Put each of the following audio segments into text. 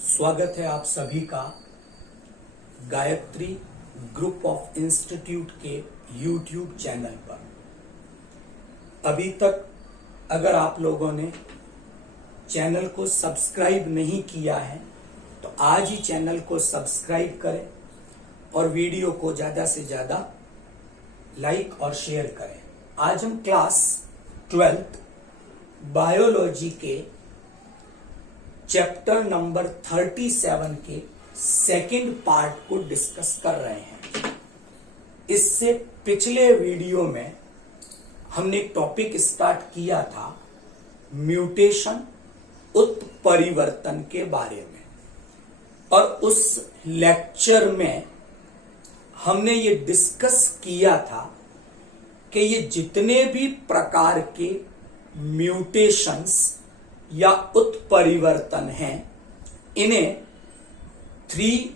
स्वागत है आप सभी का गायत्री ग्रुप ऑफ इंस्टीट्यूट के YouTube चैनल पर। अभी तक अगर आप लोगों ने चैनल को सब्सक्राइब नहीं किया है तो आज ही चैनल को सब्सक्राइब करें और वीडियो को ज़्यादा से ज़्यादा लाइक और शेयर करें। आज हम क्लास 12th बायोलॉजी के चैप्टर नंबर 37 के सेकंड पार्ट को डिस्कस कर रहे हैं। इससे पिछले वीडियो में हमने एक टॉपिक स्टार्ट किया था म्यूटेशन, उत्परिवर्तन के बारे में, और उस लेक्चर में हमने ये डिस्कस किया था कि ये जितने भी प्रकार के म्यूटेशंस या उत्परिवर्तन हैं, इन्हें 3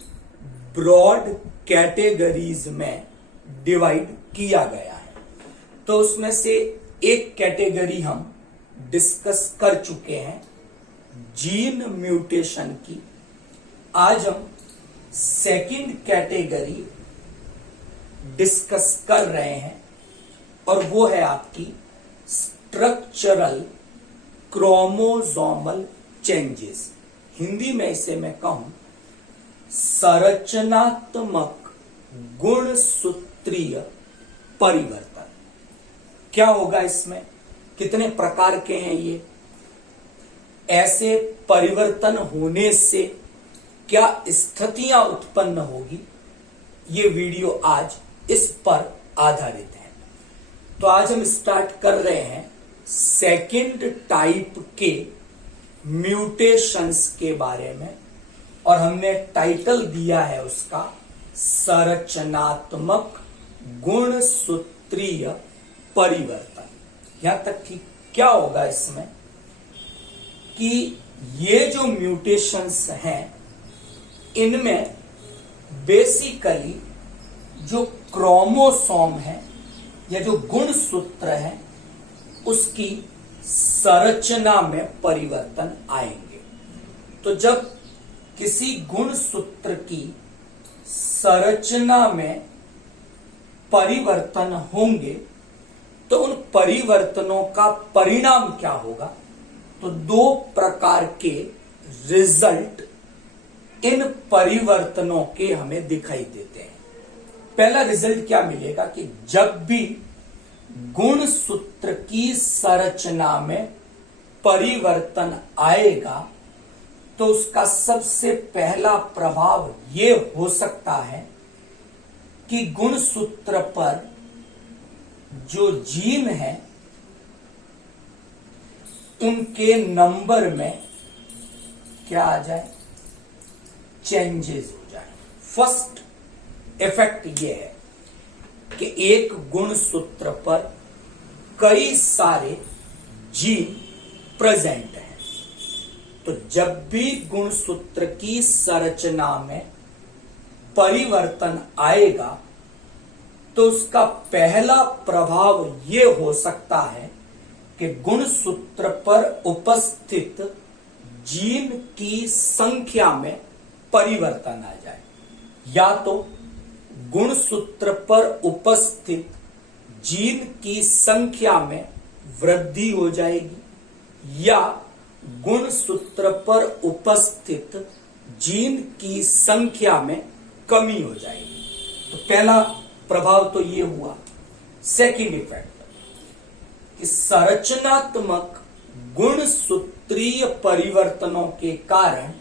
ब्रॉड कैटेगरीज में डिवाइड किया गया है। तो उसमें से एक कैटेगरी हम डिस्कस कर चुके हैं जीन म्यूटेशन की। आज हम सेकंड कैटेगरी डिस्कस कर रहे हैं और वो है आपकी स्ट्रक्चरल क्रोमोसोमल चेंजेस। हिंदी में इसे मैं कहूं संरचनात्मक गुणसूत्रीय परिवर्तन। क्या होगा इसमें, कितने प्रकार के हैं ये, ऐसे परिवर्तन होने से क्या स्थितियां उत्पन्न होगी, ये वीडियो आज इस पर आधारित है। तो आज हम स्टार्ट कर रहे हैं सेकंड टाइप के म्यूटेशंस के बारे में, और हमने टाइटल दिया है उसका संरचनात्मक गुणसूत्रीय परिवर्तन। यहां तक कि क्या होगा इसमें कि ये जो म्यूटेशंस हैं, इनमें बेसिकली जो क्रोमोसोम है या जो गुणसूत्र है उसकी संरचना में परिवर्तन आएंगे। तो जब किसी गुणसूत्र की संरचना में परिवर्तन होंगे तो उन परिवर्तनों का परिणाम क्या होगा, तो 2 प्रकार के रिजल्ट इन परिवर्तनों के हमें दिखाई देते हैं। पहला रिजल्ट क्या मिलेगा कि जब भी गुणसूत्र की संरचना में परिवर्तन आएगा तो उसका सबसे पहला प्रभाव यह हो सकता है कि गुणसूत्र पर जो जीन है उनके नंबर में क्या आ जाए, चेंजेस हो जाए। फर्स्ट इफेक्ट यह है कि एक गुणसूत्र पर कई सारे जीन प्रेजेंट हैं। तो जब भी गुणसूत्र की संरचना में परिवर्तन आएगा तो उसका पहला प्रभाव यह हो सकता है कि गुणसूत्र पर उपस्थित जीन की संख्या में परिवर्तन आ जाए, या तो गुणसूत्र पर उपस्थित जीन की संख्या में वृद्धि हो जाएगी या गुणसूत्र पर उपस्थित जीन की संख्या में कमी हो जाएगी। तो पहला प्रभाव तो ये हुआ। सेकंड इफेक्ट कि संरचनात्मक गुणसूत्रीय परिवर्तनों के कारण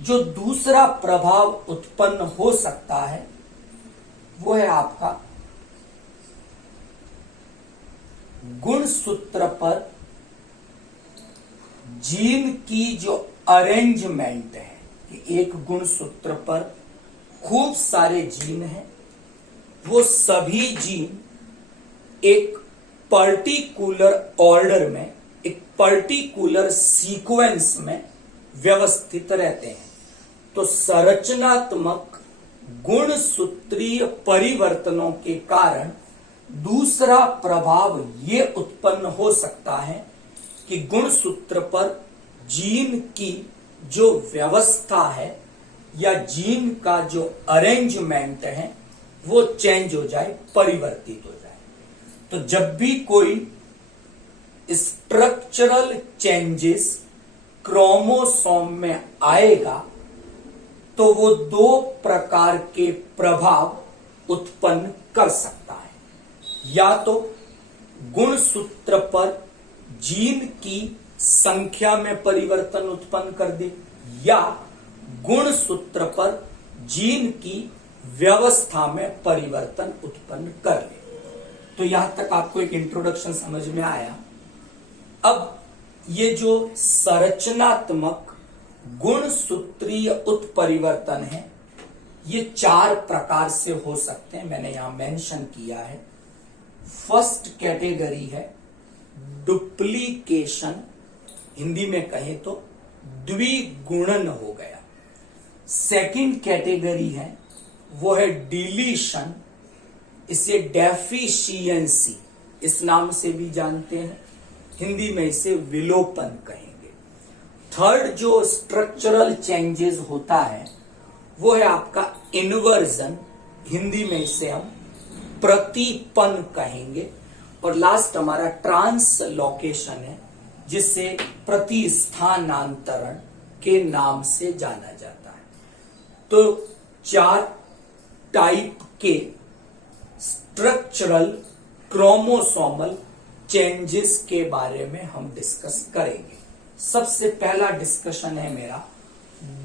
जो दूसरा प्रभाव उत्पन्न हो सकता है वो है आपका गुणसूत्र पर जीन की जो अरेंजमेंट है कि एक गुणसूत्र पर खूब सारे जीन हैं, वो सभी जीन एक पर्टिकुलर ऑर्डर में, एक पर्टिकुलर सीक्वेंस में व्यवस्थित रहते हैं। तो संरचनात्मक गुणसूत्रीय परिवर्तनों के कारण दूसरा प्रभाव यह उत्पन्न हो सकता है कि गुणसूत्र पर जीन की जो व्यवस्था है या जीन का जो अरेंजमेंट है वो चेंज हो जाए, परिवर्तित हो जाए। तो जब भी कोई स्ट्रक्चरल चेंजेस क्रोमोसोम में आएगा तो वो दो प्रकार के प्रभाव उत्पन्न कर सकता है। या तो गुणसूत्र पर जीन की संख्या में परिवर्तन उत्पन्न कर दे, या गुणसूत्र पर जीन की व्यवस्था में परिवर्तन उत्पन्न कर ले। तो यहां तक आपको एक इंट्रोडक्शन समझ में आया। अब ये जो संरचनात्मक गुणसूत्रीय उत्परिवर्तन है, ये 4 प्रकार से हो सकते हैं, मैंने यहां मेंशन किया है। फर्स्ट कैटेगरी है डुप्लीकेशन, हिंदी में कहें तो द्विगुणन हो गया। सेकंड कैटेगरी है वो है डिलीशन, इसे डेफिशिएंसी इस नाम से भी जानते हैं, हिंदी में इसे विलोपन कहेंगे। थर्ड जो स्ट्रक्चरल चेंजेस होता है वो है आपका इन्वर्जन, हिंदी में इसे हम प्रतिपन्न कहेंगे। और लास्ट हमारा ट्रांसलोकेशन है, जिसे प्रतिस्थानांतरण के नाम से जाना जाता है। तो 4 टाइप के स्ट्रक्चरल क्रोमोसोमल चेंजेस के बारे में हम डिस्कस करेंगे। सबसे पहला डिस्कशन है मेरा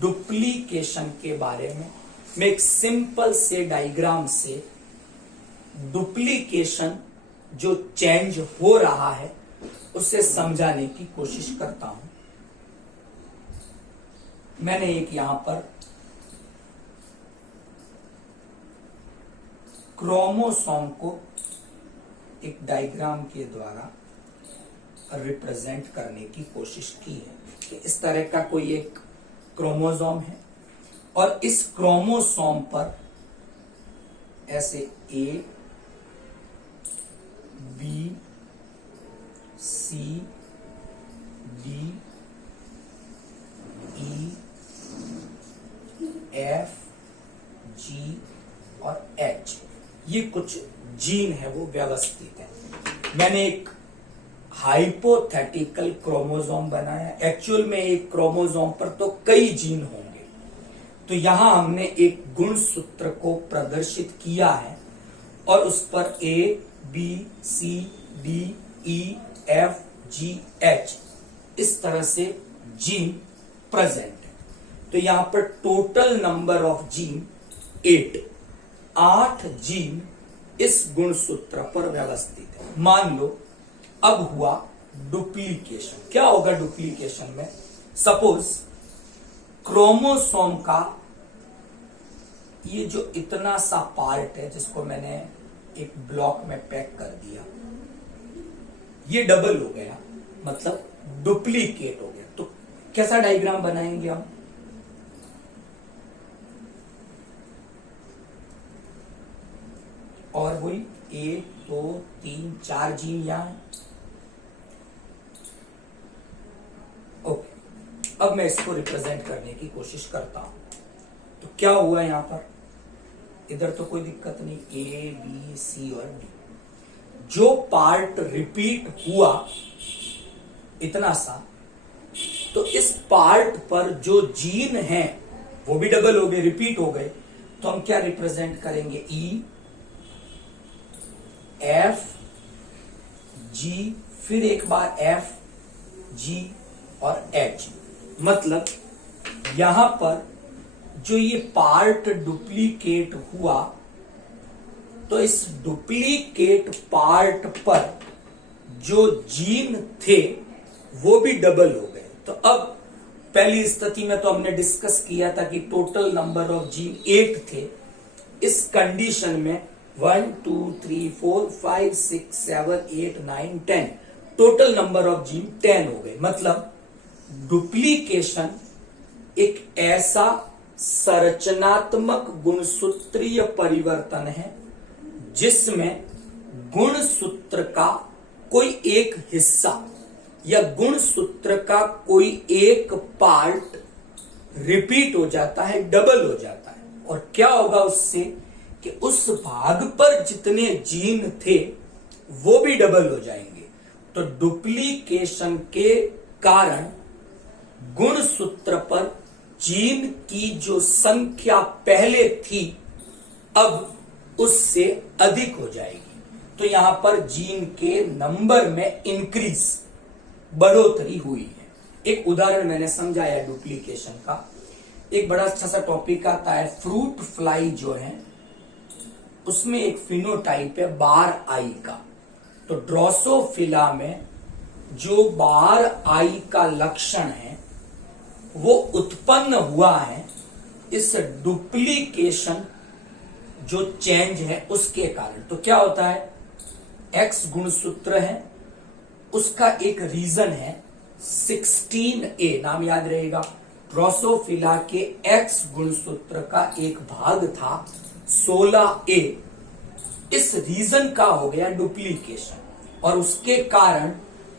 डुप्लीकेशन के बारे में। मैं एक सिंपल से डायग्राम से डुप्लीकेशन जो चेंज हो रहा है उसे समझाने की कोशिश करता हूं। मैंने एक यहां पर क्रोमोसोम को एक डायग्राम के द्वारा रिप्रेजेंट करने की कोशिश की है कि इस तरह का कोई एक क्रोमोसोम है और इस क्रोमोसोम पर ऐसे ए, बी, सी, डी, ई, एफ, जी और एच, ये कुछ जीन है वो व्यवस्थित है। मैंने एक हाइपोथेटिकल क्रोमोसोम बनाया। एक्चुअल में एक क्रोमोसोम पर तो कई जीन होंगे, तो यहां हमने एक गुणसूत्र को प्रदर्शित किया है और उस पर ए, बी, सी, डी, ई, एफ, जी, एच इस तरह से जीन प्रेजेंट है। तो यहां पर total number of gene 8 gene इस गुणसूत्र पर व्यवस्थित है। मान लो अब हुआ डुप्लीकेशन। क्या होगा डुप्लीकेशन में? सपोज क्रोमोसोम का ये जो इतना सा पार्ट है जिसको मैंने एक ब्लॉक में पैक कर दिया, ये डबल हो गया, मतलब डुप्लीकेट हो गया। तो कैसा डायग्राम बनाएंगे हम? और वही 1, 2, 3, 4 जीन यहां है। ओके, अब मैं इसको रिप्रेजेंट करने की कोशिश करता हूं। तो क्या हुआ यहां पर? इधर तो कोई दिक्कत नहीं, ए, बी, सी और डी। जो पार्ट रिपीट हुआ इतना सा, तो इस पार्ट पर जो जीन है वो भी डबल हो गए, रिपीट हो गए। तो हम क्या रिप्रेजेंट करेंगे? ई, एफ, जी, फिर एक बार एफ, जी और एच। मतलब यहां पर जो ये पार्ट डुप्लीकेट हुआ, तो इस डुप्लीकेट पार्ट पर जो जीन थे वो भी डबल हो गए। तो अब पहली स्थिति में तो हमने डिस्कस किया था कि टोटल नंबर ऑफ जीन 8 थे। इस कंडीशन में 1, 2, 3, 4, 5, 6, 7, 8, 9, 10 टोटल नंबर ऑफ जीन 10 हो गए। मतलब डुप्लीकेशन एक ऐसा संरचनात्मक गुणसूत्रीय परिवर्तन है जिसमें गुणसूत्र का कोई एक हिस्सा या गुणसूत्र का कोई एक पार्ट रिपीट हो जाता है, डबल हो जाता है। और क्या होगा उससे कि उस भाग पर जितने जीन थे वो भी डबल हो जाएंगे। तो डुप्लीकेशन के कारण गुणसूत्र पर जीन की जो संख्या पहले थी अब उससे अधिक हो जाएगी। तो यहां पर जीन के नंबर में इंक्रीज, बढ़ोतरी हुई है। एक उदाहरण मैंने समझाया डुप्लीकेशन का। एक बड़ा अच्छा सा टॉपिक आता है, फ्रूट फ्लाई जो है उसमें एक फिनोटाइप है बार आई का। तो ड्रोसोफिला में जो बार आई का लक्षण है वो उत्पन्न हुआ है इस डुप्लीकेशन जो चेंज है उसके कारण। तो क्या होता है, एक्स गुणसूत्र है, उसका एक रीजन है 16A, नाम याद रहेगा। ड्रोसोफिला के एक्स गुणसूत्र का एक भाग था 16A। इस रीजन का हो गया डुप्लीकेशन और उसके कारण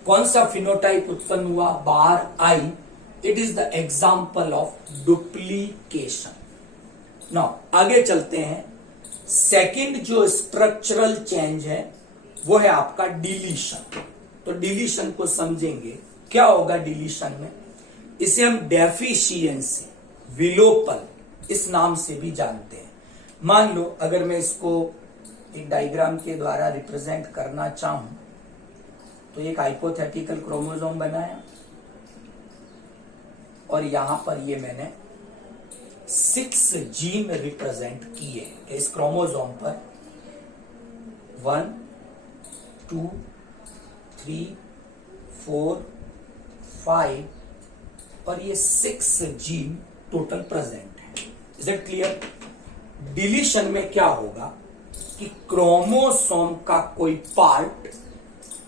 कौन सा फिनोटाइप उत्पन्न हुआ, bar eye. It is the example of duplication. Now आगे चलते हैं। सेकंड जो स्ट्रक्चरल चेंज है वो है आपका डिलीशन। तो डिलीशन को समझेंगे, क्या होगा डिलीशन में। इसे हम डेफिशिएंसी, विलोपन इस नाम से भी जानते हैं। मान लो अगर मैं इसको एक डायग्राम के द्वारा रिप्रेजेंट करना चाहूं तो एक हाइपोथेटिकल क्रोमोसोम बनाया और यहां पर ये मैंने 6 जीन रिप्रेजेंट किए। इस क्रोमोसोम पर 1 2 3 4 5 और ये 6 जीन टोटल प्रेजेंट है। Is it clear. डिलीशन में क्या होगा कि क्रोमोसोम का कोई पार्ट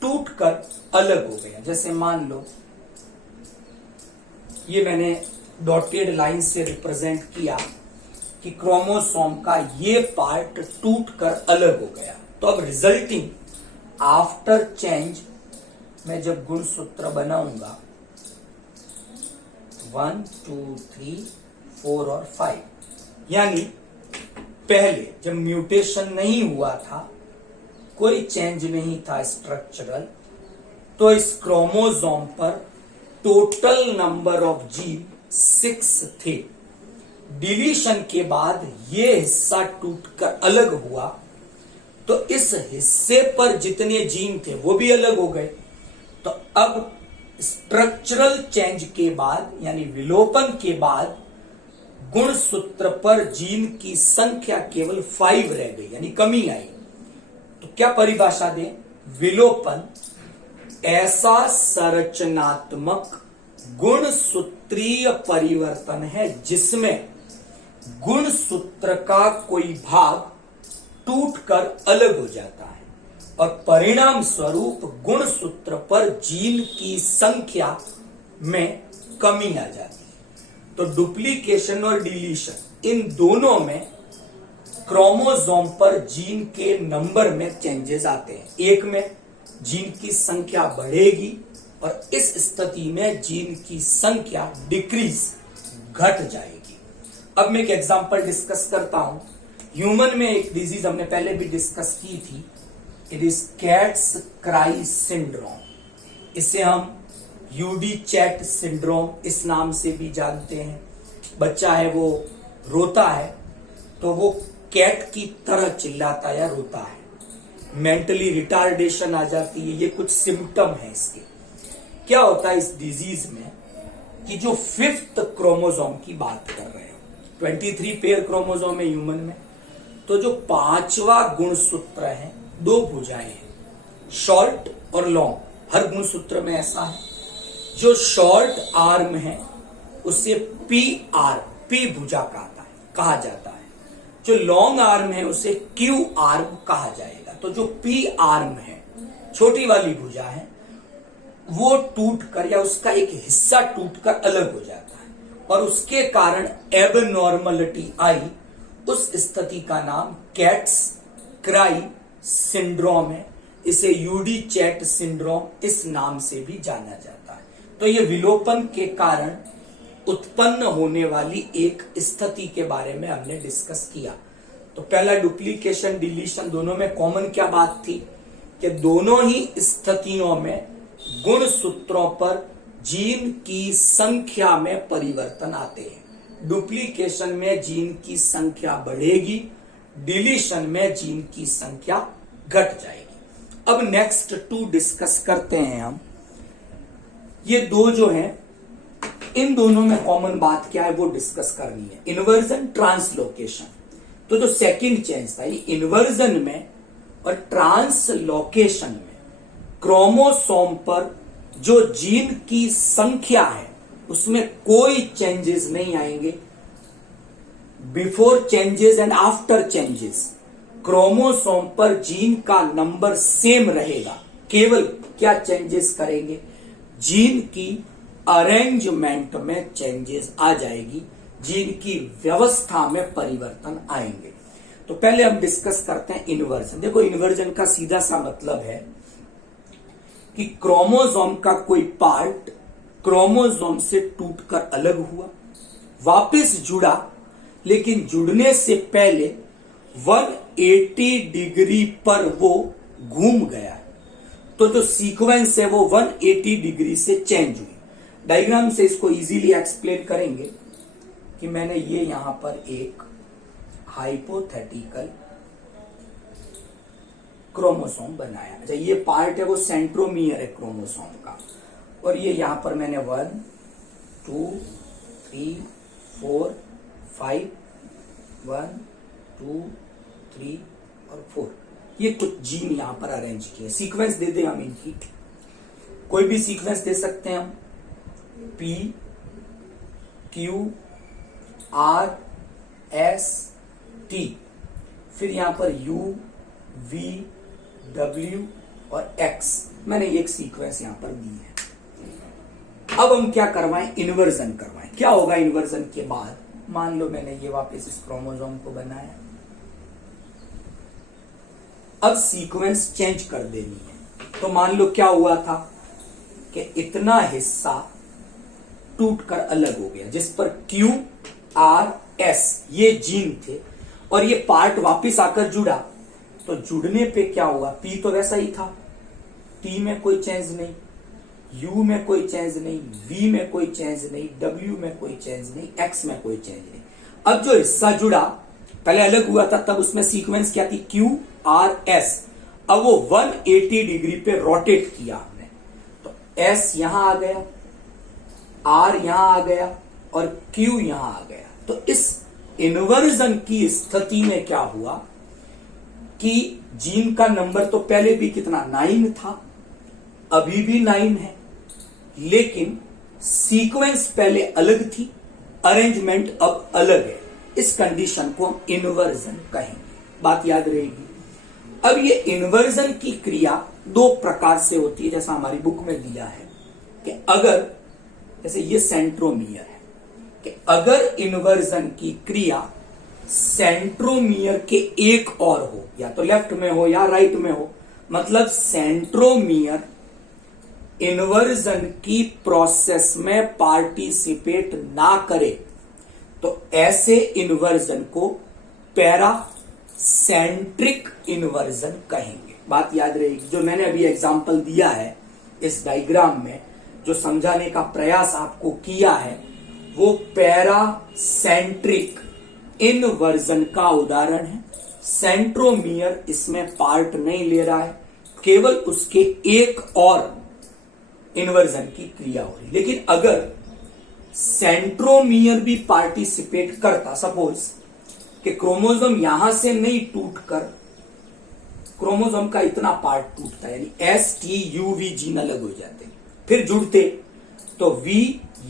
टूटकर अलग हो गया। जैसे मान लो ये मैंने डॉटेड लाइन से रिप्रेजेंट किया कि क्रोमोसोम का ये पार्ट टूटकर अलग हो गया। तो अब रिजल्टिंग आफ्टर चेंज मैं जब गुणसूत्र बनाऊंगा 1 2 3 4 और 5, यानी पहले जब म्यूटेशन नहीं हुआ था, कोई चेंज नहीं था स्ट्रक्चरल, तो इस क्रोमोसोम पर टोटल नंबर ऑफ जीन 6 थे। डिलीशन के बाद ये हिस्सा टूटकर अलग हुआ तो इस हिस्से पर जितने जीन थे वो भी अलग हो गए। तो अब स्ट्रक्चरल चेंज के बाद यानी विलोपन के बाद गुणसूत्र पर जीन की संख्या केवल 5 रह गई, यानी कमी आई। तो क्या परिभाषा दें, विलोपन ऐसा संरचनात्मक गुणसूत्रीय परिवर्तन है जिसमें गुणसूत्र का कोई भाग टूटकर अलग हो जाता है और परिणाम स्वरूप गुणसूत्र पर जीन की संख्या में कमी आ जाती है। तो डुप्लीकेशन और डिलीशन इन दोनों में क्रोमोसोम पर जीन के नंबर में चेंजेस आते हैं। एक में जीन की संख्या बढ़ेगी और इस स्थिति में जीन की संख्या डिक्रीज, घट जाएगी। अब मैं एक एग्जांपल डिस्कस करता हूं। ह्यूमन में एक डिजीज हमने पहले भी डिस्कस की थी, it is cats cry syndrome. इसे हम यूडी चैट सिंड्रोम इस नाम से भी जानते हैं। बच्चा है वो रोता है तो वो कैट की तरह चिल्लाता या रोता है, मेंटली रिटार्डेशन आ जाती है। ये कुछ सिम्टम है इसके। क्या होता है इस डिजीज में कि जो 5th क्रोमोसोम की बात कर रहे हैं, 23 पेयर क्रोमोसोम है ह्यूमन में, तो जो 5वां गुणसूत्र है 2 भुजाएं हैं, शॉर्ट और लॉन्ग। हर गुणसूत्र में ऐसा है। जो शॉर्ट आर्म है उसे पी भुजा कहा जाता है। जो लॉन्ग आर्म है उसे क्यू आर्म कहा जाएगा। तो जो पी आर्म है, छोटी वाली भुजा है, वो टूटकर या उसका एक हिस्सा टूटकर अलग हो जाता है और उसके कारण एबनॉर्मलिटी आई। उस स्थिति का नाम कैट्स क्राई सिंड्रोम है। इसे यूडी चैट सिंड्रोम इस नाम से भी जाना जाता है। तो ये विलोपन के कारण उत्पन्न होने वाली एक स्थिति के बारे में हमने डिस्कस किया। तो पहला डुप्लीकेशन डिलीशन, दोनों में कॉमन क्या बात थी कि दोनों ही स्थितियों में गुण सूत्रों पर जीन की संख्या में परिवर्तन आते हैं। डुप्लीकेशन में जीन की संख्या बढ़ेगी, डिलीशन में जीन की संख्या घट जाएगी। अब नेक्स्ट 2 डिस्कस करते हैं हम। ये दो जो हैं, इन दोनों में कॉमन बात क्या है वो डिस्कस करनी है। Inversion, translocation. तो जो सेकंड चेंज था, ये इन्वर्जन में और ट्रांसलोकेशन में क्रोमोसोम पर जो जीन की संख्या है उसमें कोई चेंजेस नहीं आएंगे। Before changes and after changes chromosome पर जीन का नंबर सेम रहेगा। केवल क्या चेंजेस करेंगे, जीन की अरेंजमेंट में चेंजेस आ जाएगी, जीन की व्यवस्था में परिवर्तन आएंगे। तो पहले हम डिस्कस करते हैं इन्वर्जन। देखो, इन्वर्जन का सीधा सा मतलब है कि क्रोमोसोम का कोई पार्ट क्रोमोसोम से टूटकर अलग हुआ, वापस जुड़ा, लेकिन जुड़ने से पहले 180 डिग्री पर वो घूम गया। तो जो सीक्वेंस है वो 180 डिग्री से चेंज हुई। डायग्राम से इसको इजीली एक्सप्लेन करेंगे कि मैंने ये यहां पर एक हाइपोथेटिकल क्रोमोसोम बनाया। अच्छा, ये पार्ट है वो सेंट्रोमियर है क्रोमोसोम का, और ये यहां पर मैंने 1 2 3 4 5 1 2 3 और 4 ये कुछ जीन यहां पर अरेंज किए। सीक्वेंस दे दे हम इनकी, कोई भी सीक्वेंस दे सकते हैं हम। P Q R S T, फिर यहां पर U V W और X, मैंने एक सीक्वेंस यहां पर दी है। अब हम क्या करवाएं, इन्वर्जन करवाएं। क्या होगा इन्वर्जन के बाद, मान लो मैंने ये वापस इस क्रोमोसोम को बनाया, अब सीक्वेंस चेंज कर देनी है। तो मान लो क्या हुआ था कि इतना हिस्सा टूटकर अलग हो गया, जिस पर Q R S ये जीन थे, और ये पार्ट वापस आकर जुड़ा। तो जुड़ने पे क्या हुआ, P तो वैसा ही था, T में कोई चेंज नहीं, U में कोई चेंज नहीं, V में कोई चेंज नहीं, W में कोई चेंज नहीं, X में कोई चेंज नहीं। अब जो हिस्सा जुड़ा, पहले अलग हुआ था, तब उसमें सीक्वेंस क्या थी, Q R S। अब वो 180 डिग्री पे रोटेट किया हमने, तो S यहां आ गया, R यहां आ गया और Q यहां आ गया। तो इस इन्वर्जन की स्थिति में क्या हुआ कि जीन का नंबर तो पहले भी कितना 9 था, अभी भी 9 है, लेकिन सीक्वेंस पहले अलग थी, अरेंजमेंट अब अलग है। इस कंडीशन को हम इन्वर्जन कहेंगे, बात याद रहेगी। अब ये इन्वर्जन की क्रिया 2 प्रकार से होती है, जैसा हमारी बुक में दिया है कि अगर, जैसे ये सेंट्रोमियर है, कि अगर इन्वर्जन की क्रिया सेंट्रोमियर के एक और हो, या तो लेफ्ट में हो या राइट में हो, मतलब सेंट्रोमियर इन्वर्जन की प्रोसेस में पार्टिसिपेट ना करे, तो ऐसे इन्वर्जन को पैरासेंट्रिक इन्वर्जन कहेंगे। बात याद रहेगी। जो मैंने अभी एग्जांपल दिया है इस डायग्राम में, जो समझाने का प्रयास आपको किया है, वो पैरासेंट्रिक इन्वर्जन का उदाहरण है। सेंट्रोमियर इसमें पार्ट नहीं ले रहा है, केवल उसके एक और इन्वर्जन की क्रिया हो रही। लेकिन अगर सेंट्रोमियर भी पार्टिसिपेट करता, सपोज कि क्रोमोसोम यहां से नहीं टूटकर क्रोमोसोम का इतना पार्ट टूटता, यानी S T U V gene अलग हो जाते, फिर जुड़ते, तो V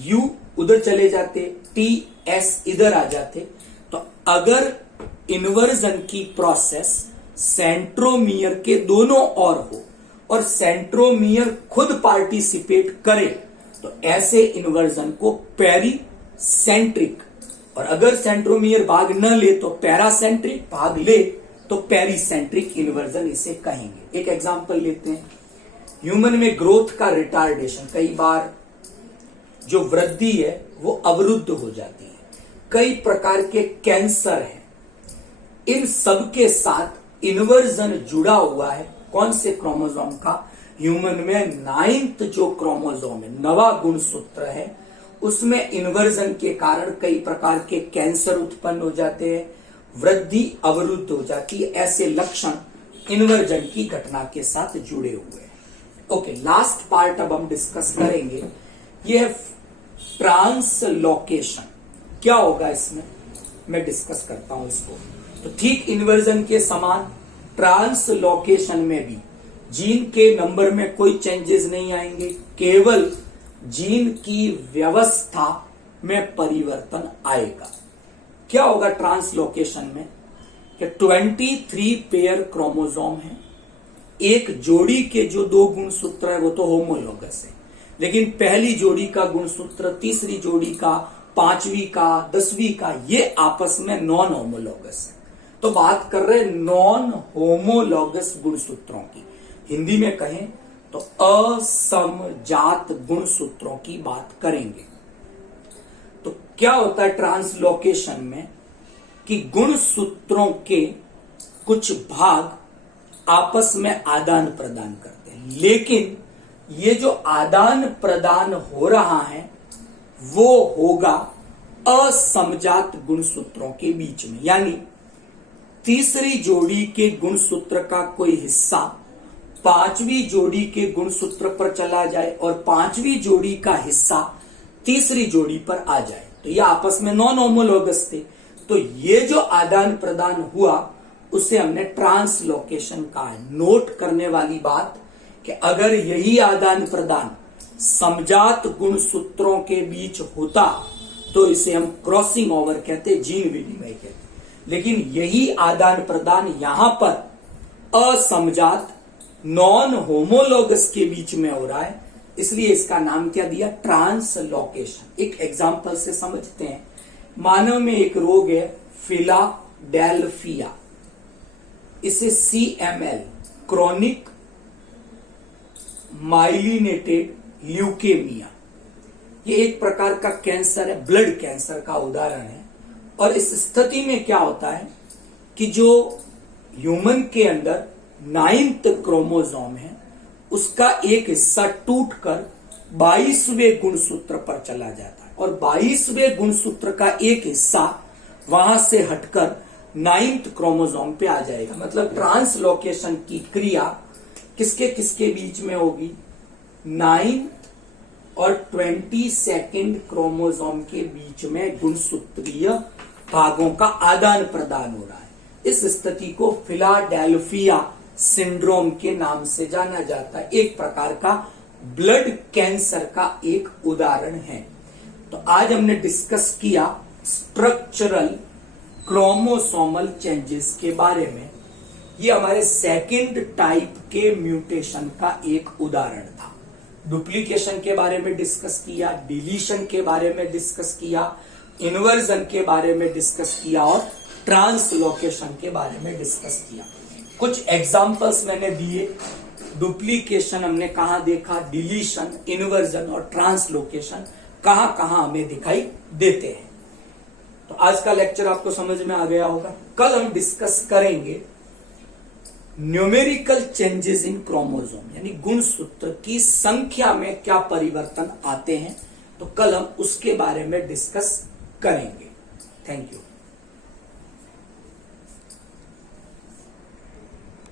U उधर चले जाते, T S इधर आ जाते। तो अगर इन्वर्जन की प्रोसेस सेंट्रोमियर के दोनों ओर हो और सेंट्रोमियर खुद पार्टिसिपेट करे, तो ऐसे इन्वर्जन को पेरीसेंट्रिक, और अगर सेंट्रोमियर भाग न ले तो पैरासेंट्रिक, भाग ले तो पेरीसेंट्रिक इन्वर्जन इसे कहेंगे। एक एग्जांपल लेते हैं, ह्यूमन में ग्रोथ का रिटार्डेशन, कई बार जो वृद्धि है वो अवरुद्ध हो जाती है। कई प्रकार के कैंसर हैं, इन सब के साथ इन्वर्जन जुड़ा हुआ है। कौन से क्रोमोसोम का? ह्यूमन में 9th जो क्रोमोसोम है, 9वां गुणसूत्र है, उसमें इन्वर्जन के कारण कई प्रकार के कैंसर उत्पन्न हो जाते हैं, वृद्धि अवरुद्ध हो जाती है। ऐसे लक्षण इन्वर्जन की घटना के साथ जुड़े हुए हैं। ओके, लास्ट पार्ट अब हम डिस्कस करेंगे, ये है ट्रांसलोकेशन। क्या होगा इसमें, मैं डिस्कस करता हूं इसको। तो ठीक इन्वर्जन के समान ट्रांसलोकेशन में भी जीन के नंबर में कोई चेंजेस नहीं आएंगे, केवल जीन की व्यवस्था में परिवर्तन आएगा। क्या होगा ट्रांसलोकेशन में कि 23 पेयर क्रोमोसोम है, एक जोड़ी के जो 2 गुणसूत्र है वो तो होमोलोगस है, लेकिन पहली जोड़ी का गुणसूत्र तीसरी जोड़ी का, 5वीं का, 10वीं का, ये आपस में नॉन होमोलोगस है। तो बात कर रहे नॉन होमोलोगस गुणसूत्रों की, हिंदी में कहें तो असमजात गुणसूत्रों की बात करेंगे। तो क्या होता है ट्रांसलोकेशन में कि गुणसूत्रों के कुछ भाग आपस में आदान प्रदान करते हैं, लेकिन ये जो आदान प्रदान हो रहा है वो होगा असमजात गुणसूत्रों के बीच में, यानी तीसरी जोड़ी के गुणसूत्र का कोई हिस्सा 5वीं जोड़ी के गुणसूत्र पर चला जाए और 5वीं जोड़ी का हिस्सा तीसरी जोड़ी पर आ जाए, तो ये आपस में नॉन होमोलोगस थे। तो ये जो आदान प्रदान हुआ उसे हमने ट्रांसलोकेशन कहा है। नोट करने वाली बात कि अगर यही आदान प्रदान समजात गुणसूत्रों के बीच होता तो इसे हम क्रॉसिंग ओवर कहते, जीन विनिमय कहते, लेकिन यही आदान प्रदान यहां पर असमजात नॉन होमोलोगस के बीच में हो रहा है, इसलिए इसका नाम क्या दिया, ट्रांसलोकेशन। एक एग्जांपल से समझते हैं। मानव में एक रोग है फिलाडेल्फिया, इसे CML, क्रॉनिक माइलिनेटेड ल्यूकेमिया, ये एक प्रकार का कैंसर है, ब्लड कैंसर का उदाहरण है। और इस स्थिति में क्या होता है कि जो ह्यूमन के अंदर 9th क्रोमोसोम है उसका एक हिस्सा टूटकर 22वें गुणसूत्र पर चला जाता है और 22वें गुणसूत्र का एक हिस्सा वहां से हटकर 9th क्रोमोसोम पे आ जाएगा। मतलब ट्रांसलोकेशन की क्रिया किसके किसके बीच में होगी, 9th और 22nd क्रोमोसोम के बीच में गुणसूत्रीय भागों का आदान प्रदान हो रहा है। इस स्थिति को फिलाडेल्फिया सिंड्रोम के नाम से जाना जाता है, एक प्रकार का ब्लड कैंसर का एक उदाहरण है। तो आज हमने डिस्कस किया स्ट्रक्चरल क्रोमोसोमल चेंजेस के बारे में। ये हमारे 2nd टाइप के म्यूटेशन का एक उदाहरण था। डुप्लीकेशन के बारे में डिस्कस किया, डिलीशन के बारे में डिस्कस किया, इन्वर्जन के बारे में डिस्कस किया और ट्रांसलोकेशन के बारे में डिस्कस किया। कुछ एग्जाम्पल्स मैंने दिए, डुप्लीकेशन हमने कहां देखा, डिलीशन, इन्वर्जन और ट्रांसलोकेशन कहां कहां हमें दिखाई देते हैं। तो आज का लेक्चर आपको समझ में आ गया होगा। कल हम डिस्कस करेंगे न्यूमेरिकल चेंजेस इन क्रोमोसोम, यानी गुणसूत्र की संख्या में क्या परिवर्तन आते हैं। तो कल हम उसके बारे में डिस्कस करेंगे। Thank you.